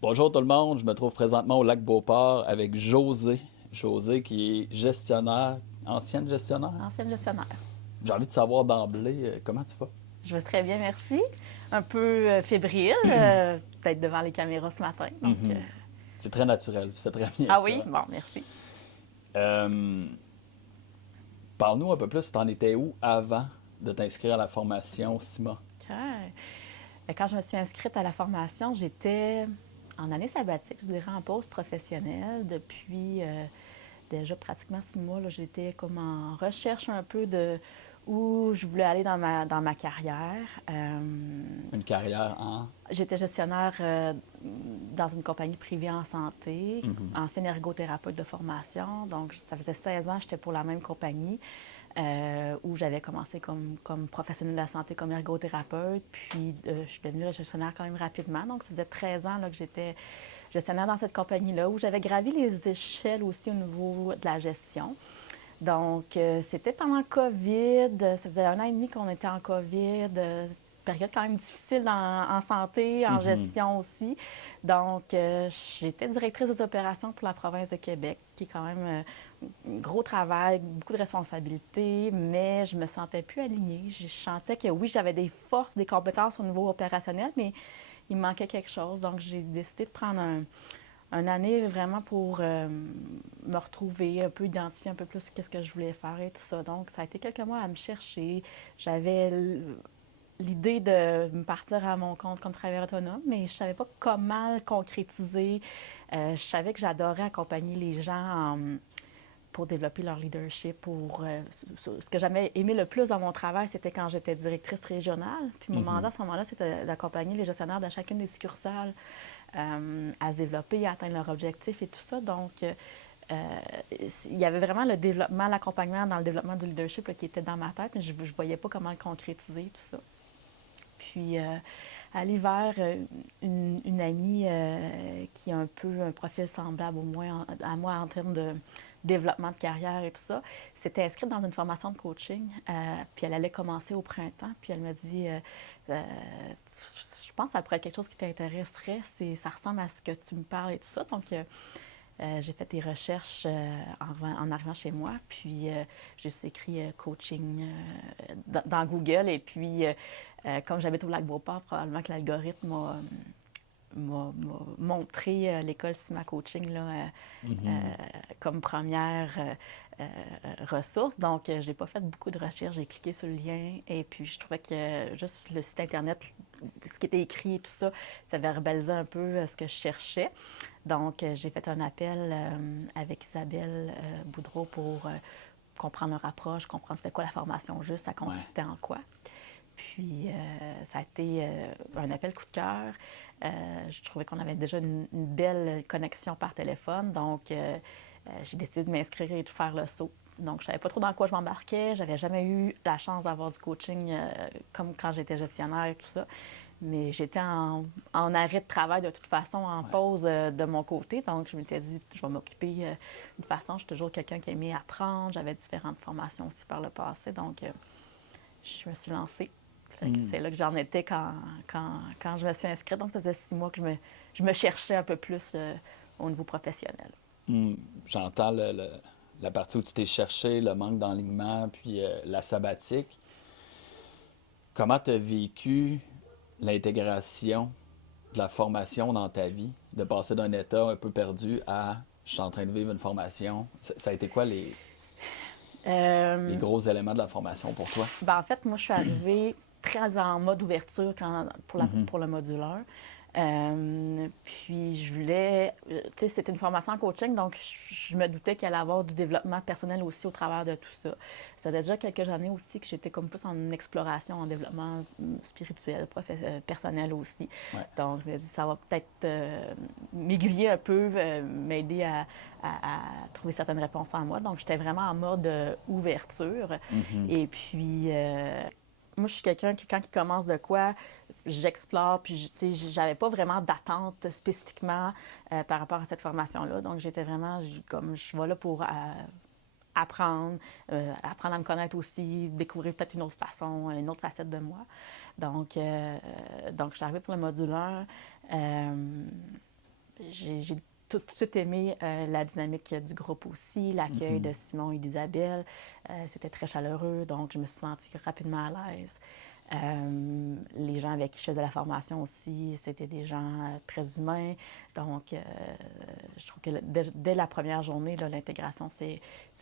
Bonjour tout le monde, je me trouve présentement au lac Beauport avec José. José qui est gestionnaire, ancienne gestionnaire. Ancienne gestionnaire. J'ai envie de savoir d'emblée comment tu vas. Je vais très bien, merci. Un peu fébrile, peut-être devant les caméras ce matin. Donc, C'est très naturel, tu fais très bien ah oui, ça. bon, merci. Euh, Parle-nous un peu plus, t'en étais où avant de t'inscrire à la formation CIMA? OK. Quand je me suis inscrite à la formation, j'étais en année sabbatique, je dirais en pause professionnelle. Depuis déjà pratiquement 6 mois, là, j'étais comme en recherche un peu de où je voulais aller dans ma carrière. Une carrière en... J'étais gestionnaire dans une compagnie privée en santé, ancienne ergothérapeute de formation. Donc, ça faisait 16 ans que j'étais pour la même compagnie où j'avais commencé comme professionnelle de la santé, comme ergothérapeute. Puis, je suis devenue gestionnaire quand même rapidement. Donc, ça faisait 13 ans là, que j'étais gestionnaire dans cette compagnie-là, où j'avais gravi les échelles aussi au niveau de la gestion. Donc, c'était pendant le COVID. Ça faisait 1 an et demi qu'on était en COVID. Période quand même difficile en santé, en gestion aussi. Donc, j'étais directrice des opérations pour la province de Québec, qui est quand même un gros travail, beaucoup de responsabilités, mais je me sentais plus alignée. Je sentais que oui, j'avais des forces, des compétences au niveau opérationnel, mais il me manquait quelque chose. Donc, j'ai décidé de prendre une année vraiment pour me retrouver, un peu identifier un peu plus qu'est-ce que je voulais faire et tout ça. Donc, ça a été quelques mois à me chercher. J'avais l'idée de me partir à mon compte comme travailleur autonome, mais je savais pas comment le concrétiser. Je savais que j'adorais accompagner les gens pour développer leur leadership. Ce que j'avais aimé le plus dans mon travail, c'était quand j'étais directrice régionale. Puis mon mandat à ce moment-là, c'était d'accompagner les gestionnaires de chacune des succursales à se développer, à atteindre leurs objectifs et tout ça. Donc, il y avait vraiment le développement, l'accompagnement dans le développement du leadership là, qui était dans ma tête, mais je ne voyais pas comment le concrétiser, tout ça. Puis, à l'hiver, une amie qui a un peu un profil semblable au moins à moi en termes de développement de carrière et tout ça, s'était inscrite dans une formation de coaching. Puis elle allait commencer au printemps. Puis elle m'a dit, euh, je pense que ça pourrait être quelque chose qui t'intéresserait. Ça ressemble à ce que tu me parles et tout ça. Donc, j'ai fait des recherches en arrivant chez moi, puis j'ai juste écrit coaching dans Google. Et puis, comme j'habite au lac Beauport, probablement que l'algorithme m'a montré l'école Sima Coaching là, comme première ressource. Donc, j'ai pas fait beaucoup de recherches. J'ai cliqué sur le lien et puis je trouvais que juste le site Internet, ce qui était écrit et tout ça, ça verbalisait un peu ce que je cherchais. Donc, j'ai fait un appel avec Isabelle Boudreau pour comprendre leur approche, comprendre c'était quoi la formation juste, ça consistait en quoi. Puis, ça a été un appel coup de cœur. Je trouvais qu'on avait déjà une belle connexion par téléphone. Donc, j'ai décidé de m'inscrire et de faire le saut. Donc, je savais pas trop dans quoi je m'embarquais. J'avais jamais eu la chance d'avoir du coaching comme quand j'étais gestionnaire et tout ça. Mais j'étais en arrêt de travail de toute façon, en Ouais. pause de mon côté. Donc, je m'étais dit, je vais m'occuper de toute façon. Je suis toujours quelqu'un qui aimait apprendre. J'avais différentes formations aussi par le passé. Donc, je me suis lancée. Fait que c'est là que j'en étais quand je me suis inscrite. Donc, ça faisait 6 mois que je me cherchais un peu plus au niveau professionnel. Hmm, J'entends la partie où tu t'es cherché, le manque d'enlignement, puis la sabbatique. Comment tu as vécu l'intégration de la formation dans ta vie, de passer d'un état un peu perdu à je suis en train de vivre une formation? Ça a été quoi les Euh, gros éléments de la formation pour toi? Ben, en fait, moi, je suis arrivée très en mode ouverture pour le modulaire. Puis, je voulais. Tu sais, c'était une formation en coaching, donc je me doutais qu'il allait y avoir du développement personnel aussi au travers de tout ça. Ça fait déjà quelques années aussi que j'étais comme plus en exploration, en développement spirituel, personnel aussi. Ouais. Donc, je me dis, ça va peut-être m'aiguiller un peu, m'aider à trouver certaines réponses en moi. Donc, j'étais vraiment en mode ouverture. Et puis, moi, je suis quelqu'un qui, quand il commence de quoi, j'explore, puis j'avais pas vraiment d'attente spécifiquement par rapport à cette formation-là. Donc, j'étais vraiment comme je vais là pour apprendre, apprendre à me connaître aussi, découvrir peut-être une autre façon, une autre facette de moi. Donc je suis arrivée pour le module 1. j'ai tout de suite aimé la dynamique du groupe aussi, l'accueil de Simon et d'Isabelle. C'était très chaleureux, donc je me suis sentie rapidement à l'aise. Les gens avec qui je faisais la formation aussi, c'était des gens très humains. Donc, je trouve que dès la première journée, là, l'intégration, c'est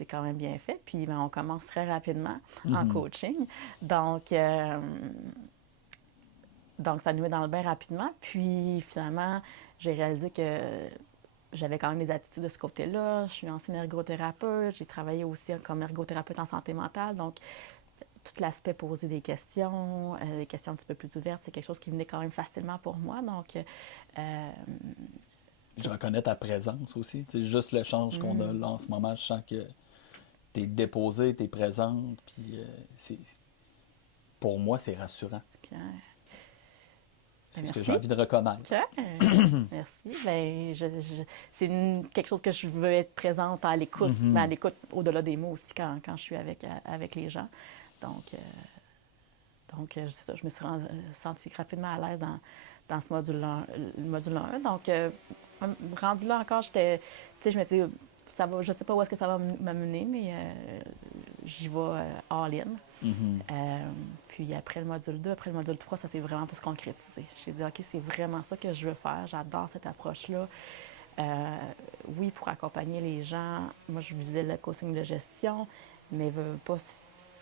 quand même bien fait. Puis, ben, on commence très rapidement en coaching. Donc, ça nous met dans le bain rapidement. Puis, finalement, j'ai réalisé que j'avais quand même des aptitudes de ce côté-là. Je suis ancienne ergothérapeute. J'ai travaillé aussi comme ergothérapeute en santé mentale. Donc, tout l'aspect poser des questions un petit peu plus ouvertes, c'est quelque chose qui venait quand même facilement pour moi. Donc, Je reconnais ta présence aussi. C'est juste l'échange qu'on a là en ce moment. Je sens que tu es déposée, tu es présente. Puis pour moi, c'est rassurant. Puis, c'est ce que j'ai envie de reconnaître. Merci. Ben, c'est quelque chose que je veux être présente à l'écoute, mais à l'écoute au-delà des mots aussi quand je suis avec les gens. Donc, c'est ça, je me suis sentie rapidement à l'aise dans ce module-là, le module 1. Donc, rendu là encore, je me dis, ça va, je ne sais pas où est-ce que ça va m'amener, mais j'y vais all-in. Puis après le module 2, après le module 3, ça s'est vraiment plus concrétisé. J'ai dit, OK, c'est vraiment ça que je veux faire. J'adore cette approche-là. Oui, pour accompagner les gens, moi, je visais le coaching de gestion, mais pas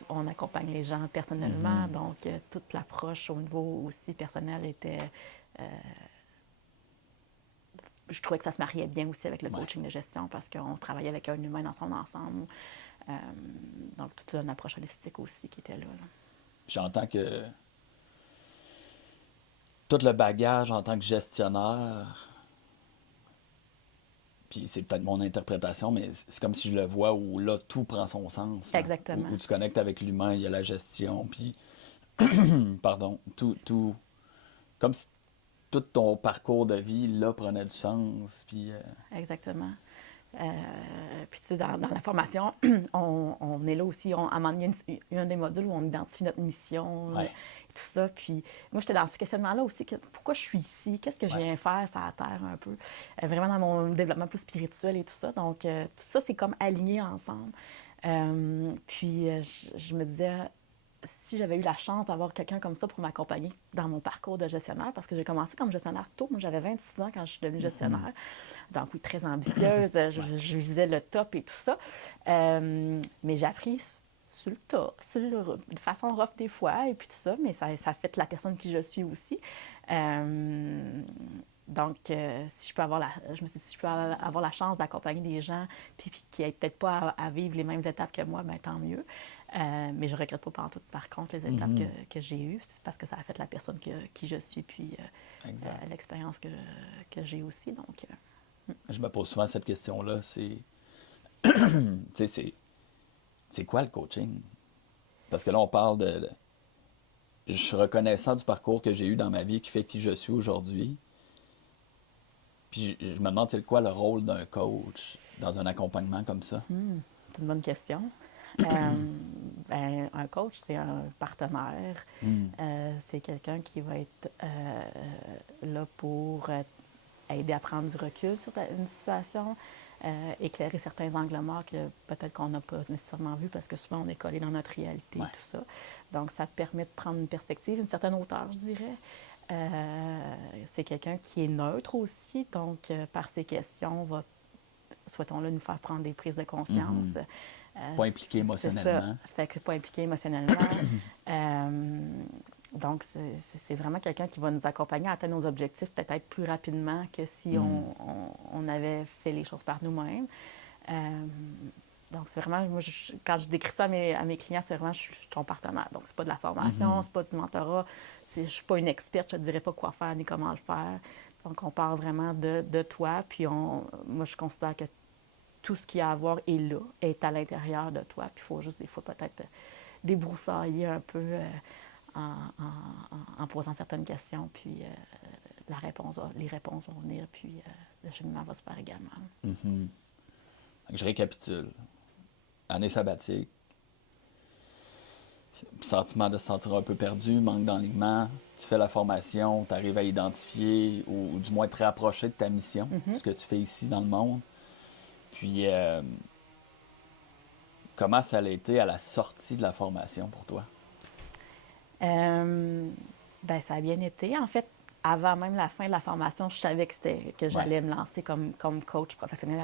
on accompagne les gens personnellement. Donc, toute l'approche au niveau aussi personnel était... je trouvais que ça se mariait bien aussi avec le coaching de gestion parce qu'on travaillait avec un humain dans son ensemble. Donc, toute une approche holistique aussi qui était là. J'entends que tout le bagage en tant que gestionnaire, puis c'est peut-être mon interprétation, mais c'est comme si je le vois où là, tout prend son sens. Exactement. Où tu connectes avec l'humain, il y a la gestion, puis, pardon, tout, comme si tout ton parcours de vie, là, prenait du sens, puis... Exactement. Puis, tu sais, dans la formation, on est là aussi. À un moment donné, il y a un des modules où on identifie notre mission et tout ça. Puis, moi, j'étais dans ce questionnement-là aussi. Pourquoi je suis ici? Qu'est-ce que je viens faire sur la Terre un peu? Vraiment dans mon développement plus spirituel et tout ça. Donc, tout ça, c'est comme aligné ensemble. Puis, je me disais, si j'avais eu la chance d'avoir quelqu'un comme ça pour m'accompagner dans mon parcours de gestionnaire, parce que j'ai commencé comme gestionnaire tôt. Moi, j'avais 26 ans quand je suis devenue gestionnaire. Donc, oui, très ambitieuse. Je visais le top et tout ça. Mais j'ai appris sur le tas, de façon rough des fois, et puis tout ça. Mais ça a fait la personne qui je suis aussi. Donc, si je peux avoir je me suis dit, si je peux avoir la chance d'accompagner des gens puis qui n'aient peut-être pas à vivre les mêmes étapes que moi, ben tant mieux. Mais je ne regrette pas partout, par contre, les étapes que j'ai eues. C'est parce que ça a fait la personne qui je suis, puis l'expérience que j'ai aussi. Donc, je me pose souvent cette question-là, c'est... c'est quoi le coaching? Parce que là, on parle de... Je suis reconnaissant du parcours que j'ai eu dans ma vie qui fait qui je suis aujourd'hui. Puis je me demande, c'est quoi le rôle d'un coach dans un accompagnement comme ça? C'est une bonne question. Un coach, c'est un partenaire. C'est quelqu'un qui va être là pour aider à prendre du recul sur une situation, éclairer certains angles morts que peut-être qu'on n'a pas nécessairement vus parce que souvent on est collé dans notre réalité et tout ça. Donc, ça te permet de prendre une perspective, une certaine hauteur, je dirais. C'est quelqu'un qui est neutre aussi, donc par ses questions, va, souhaitons-le, nous faire prendre des prises de conscience. Pas impliqué émotionnellement. Ça. Fait que pas impliqué émotionnellement. Donc, c'est vraiment quelqu'un qui va nous accompagner à atteindre nos objectifs peut-être plus rapidement que si on avait fait les choses par nous-mêmes. Donc, c'est vraiment, moi, quand je décris ça à mes clients, c'est vraiment, je suis ton partenaire. Donc, c'est pas de la formation, c'est pas du mentorat, je suis pas une experte, je te dirais pas quoi faire ni comment le faire. Donc, on part vraiment de toi, puis moi, je considère que tout ce qu'il y a à voir est là, est à l'intérieur de toi, puis il faut juste des fois peut-être débroussailler un peu en posant certaines questions, puis les réponses vont venir, puis le cheminement va se faire également. Je récapitule. Année sabbatique. sentiment de se sentir un peu perdu, manque d'enlignement, tu fais la formation, tu arrives à identifier ou du moins te rapprocher de ta mission, ce que tu fais ici dans le monde. Puis, comment ça a été à la sortie de la formation pour toi? Ben, ça a bien été. En fait, avant même la fin de la formation, je savais que Ouais. j'allais me lancer comme coach professionnel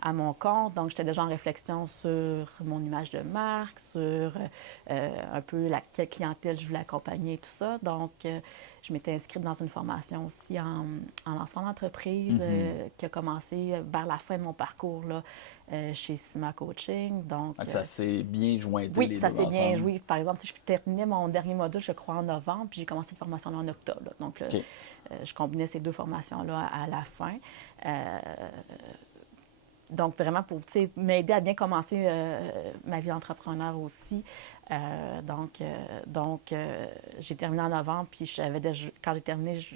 à mon compte. Donc, j'étais déjà en réflexion sur mon image de marque, sur un peu quelle clientèle je voulais accompagner et tout ça. Donc, je m'étais inscrite dans une formation aussi en lancement d'entreprise qui a commencé vers la fin de mon parcours là, chez Sima Coaching. Donc, Ça s'est bien jointé oui, les ça deux s'est bien ensemble. joué. Par exemple, je terminais mon dernier module, je crois, en novembre, puis j'ai commencé une formation en octobre. Là. Donc, OK. je combinais ces deux formations-là à la fin. Donc, vraiment pour m'aider à bien commencer ma vie d'entrepreneur aussi. J'ai terminé en novembre, puis quand j'ai terminé,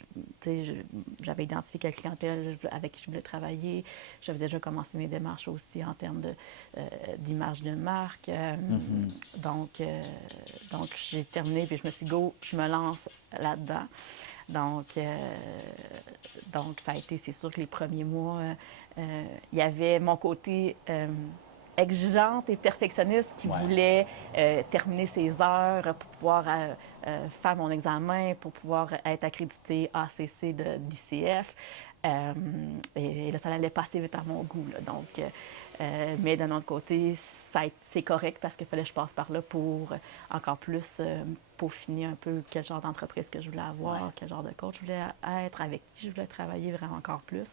j'avais identifié quelle clientèle avec qui je voulais travailler. J'avais déjà commencé mes démarches aussi en termes d'image de marque. Donc, j'ai terminé, puis je me suis dit, go, je me lance là-dedans. Donc, ça a été, c'est sûr que les premiers mois, il y avait mon côté exigeante et perfectionniste qui Ouais. voulait terminer ses heures pour pouvoir faire mon examen, pour pouvoir être accrédité ACC d'ICF. Et là, ça allait passer vite à mon goût. Là. Donc, mais d'un autre côté, c'est correct parce qu'il fallait que je passe par là pour encore plus peaufiner un peu quel genre d'entreprise que je voulais avoir, quel genre de coach je voulais être, avec qui je voulais travailler vraiment encore plus.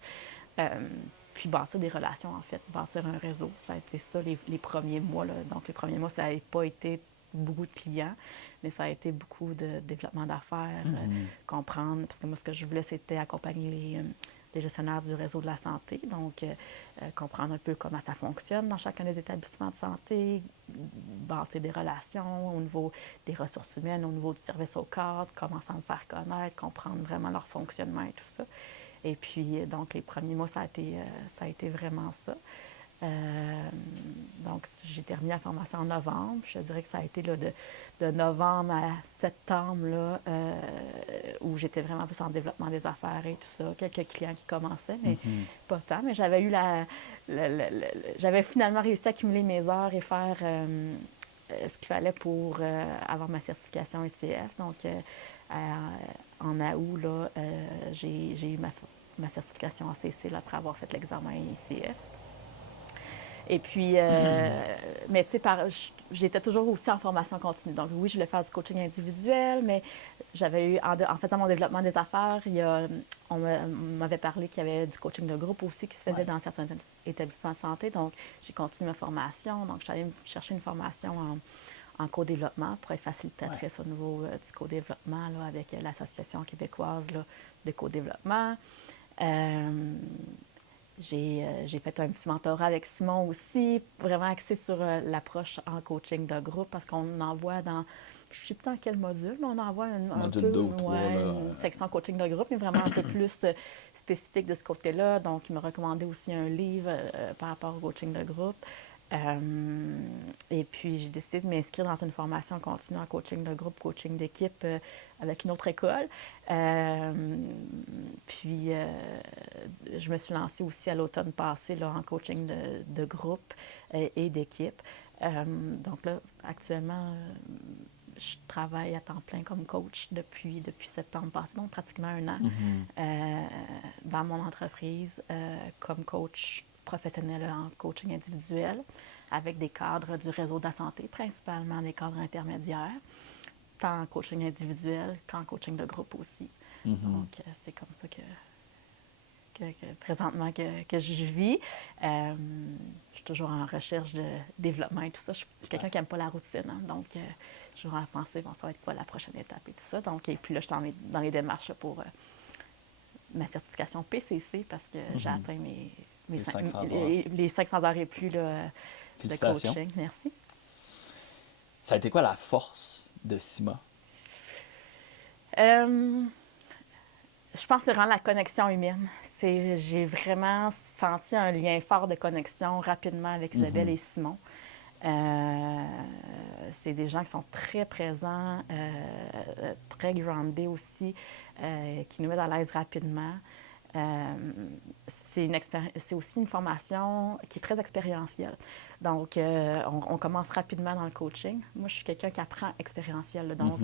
Puis bâtir des relations, en fait, bâtir un réseau. Ça a été ça les premiers mois. Là. Donc, les premiers mois, ça n'a pas été beaucoup de clients, mais ça a été beaucoup de développement d'affaires, comprendre, parce que moi, ce que je voulais, c'était accompagner les gestionnaires du réseau de la santé, donc comprendre un peu comment ça fonctionne dans chacun des établissements de santé, bâtir des relations au niveau des ressources humaines, au niveau du service au cadre, commencer à me faire connaître, comprendre vraiment leur fonctionnement et tout ça. Et puis, donc, les premiers mois, ça a été vraiment ça. Donc, j'ai terminé la formation en novembre. Je dirais que ça a été là, de novembre à septembre, là, où j'étais vraiment plus en développement des affaires et tout ça. Quelques clients qui commençaient, mais pas tant. Mais j'avais j'avais finalement réussi à accumuler mes heures et faire ce qu'il fallait pour avoir ma certification ICF. Donc, en août, là, j'ai eu ma certification ACC là, après avoir fait l'examen ICF. Et puis, mais tu sais, j'étais toujours aussi en formation continue. Donc, oui, je voulais faire du coaching individuel, mais j'avais eu, en faisant mon développement des affaires, on m'avait parlé qu'il y avait du coaching de groupe aussi qui se faisait dans certains établissements de santé. Donc, j'ai continué ma formation. Donc, je suis allée chercher une formation en co-développement pour être facilitatrice au niveau du co-développement là, avec l'Association québécoise là, de co-développement. J'ai fait un petit mentorat avec Simon aussi, vraiment axé sur l'approche en coaching de groupe parce qu'on envoie dans, je ne sais pas dans quel module, mais on envoie un peu 2 ou 3, une section coaching de groupe, mais vraiment un peu plus spécifique de ce côté-là. Donc, il m'a recommandé aussi un livre par rapport au coaching de groupe. Et puis, j'ai décidé de m'inscrire dans une formation continue en coaching de groupe, coaching d'équipe avec une autre école. Puis, je me suis lancée aussi à l'automne passé là, en coaching de groupe et d'équipe. Donc là, actuellement, je travaille à temps plein comme coach depuis septembre passé, donc pratiquement un an, dans mon entreprise comme coach professionnel en coaching individuel avec des cadres du réseau de la santé, principalement des cadres intermédiaires, tant en coaching individuel qu'en coaching de groupe aussi. Donc, c'est comme ça que présentement que je vis. Je suis toujours en recherche de développement et tout ça. Je suis quelqu'un qui n'aime pas la routine. Hein, donc, je suis toujours à penser, bon, ça va être quoi la prochaine étape et tout ça. Donc, et puis là, je suis dans les démarches là, pour ma certification PCC parce que j'ai atteint les 500 heures. Les 500 heures et plus là, de coaching. Merci. Ça a été quoi la force de Sima? Je pense que c'est vraiment la connexion humaine. J'ai vraiment senti un lien fort de connexion rapidement avec Isabelle et Simon. C'est des gens qui sont très présents, très groundés aussi, qui nous mettent à l'aise rapidement. C'est aussi une formation qui est très expérientielle. Donc, on commence rapidement dans le coaching. Moi, je suis quelqu'un qui apprend expérientiel. Là. Donc,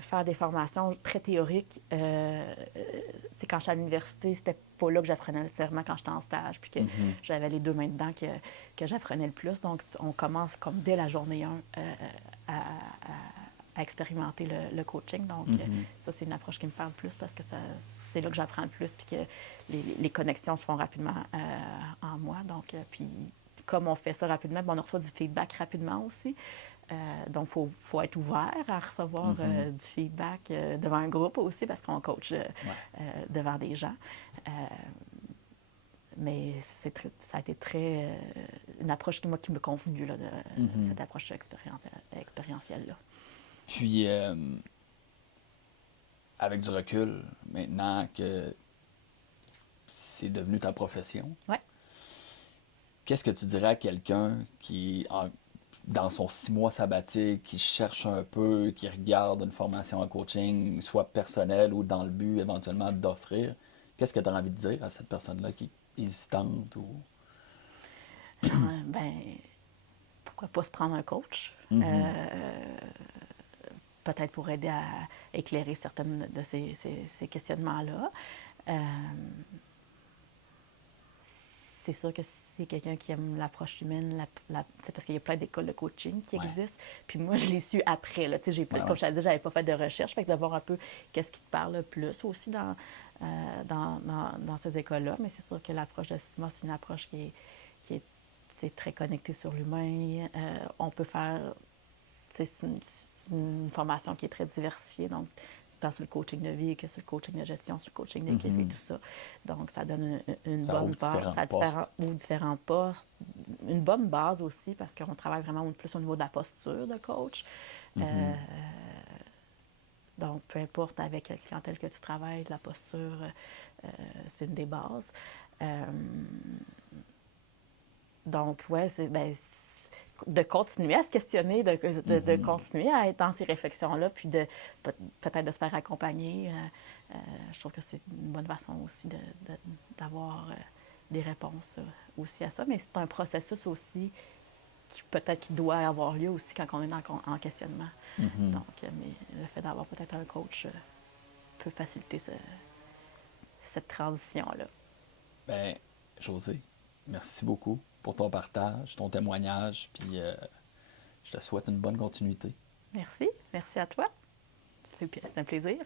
faire des formations très théoriques, quand j'étais à l'université, c'était pas là que j'apprenais nécessairement quand j'étais en stage, puis que j'avais les deux mains dedans que j'apprenais le plus. Donc, on commence comme dès la journée 1 à expérimenter le coaching. Donc, ça, c'est une approche qui me parle plus parce que c'est là que j'apprends le plus puis que les connexions se font rapidement en moi. Donc, puis comme on fait ça rapidement, on reçoit du feedback rapidement aussi. Donc, il faut être ouvert à recevoir du feedback devant un groupe aussi parce qu'on coach devant des gens. Mais ça a été très une approche de moi qui me convenue, là, cette approche expérientielle-là. Puis, avec du recul, maintenant que c'est devenu ta profession, qu'est-ce que tu dirais à quelqu'un qui, dans son 6 mois sabbatique, qui cherche un peu, qui regarde une formation en coaching, soit personnelle ou dans le but éventuellement d'offrir, qu'est-ce que tu as envie de dire à cette personne-là qui est hésitante ou... Pourquoi pas se prendre un coach? Peut-être pour aider à éclairer certains de ces questionnements-là. C'est sûr que si c'est quelqu'un qui aime l'approche humaine, c'est parce qu'il y a plein d'écoles de coaching qui existent. Puis moi, je l'ai su après. Là. Comme je t'ai dit, j'avais pas fait de recherche. Fait que de voir un peu qu'est-ce qui te parle le plus aussi dans ces écoles-là. Mais c'est sûr que l'approche de Sima, c'est une approche qui est très connectée sur l'humain. On peut faire... C'est une formation qui est très diversifiée, donc tant sur le coaching de vie que sur le coaching de gestion, sur le coaching d'équipe et tout ça. Donc, ça donne une bonne base. Ça ouvre différents postes. Une bonne base aussi, parce qu'on travaille vraiment plus au niveau de la posture de coach. Donc, peu importe avec quelle clientèle que tu travailles, la posture, c'est une des bases. Donc, de continuer à se questionner, de continuer à être dans ces réflexions-là, puis peut-être de se faire accompagner. Je trouve que c'est une bonne façon aussi d'avoir des réponses aussi à ça. Mais c'est un processus aussi qui peut-être qui doit avoir lieu aussi quand on est en questionnement. Donc, mais le fait d'avoir peut-être un coach peut faciliter cette transition-là. Bien, Josée, merci beaucoup pour ton partage, ton témoignage, puis je te souhaite une bonne continuité. Merci. Merci à toi. C'est un plaisir.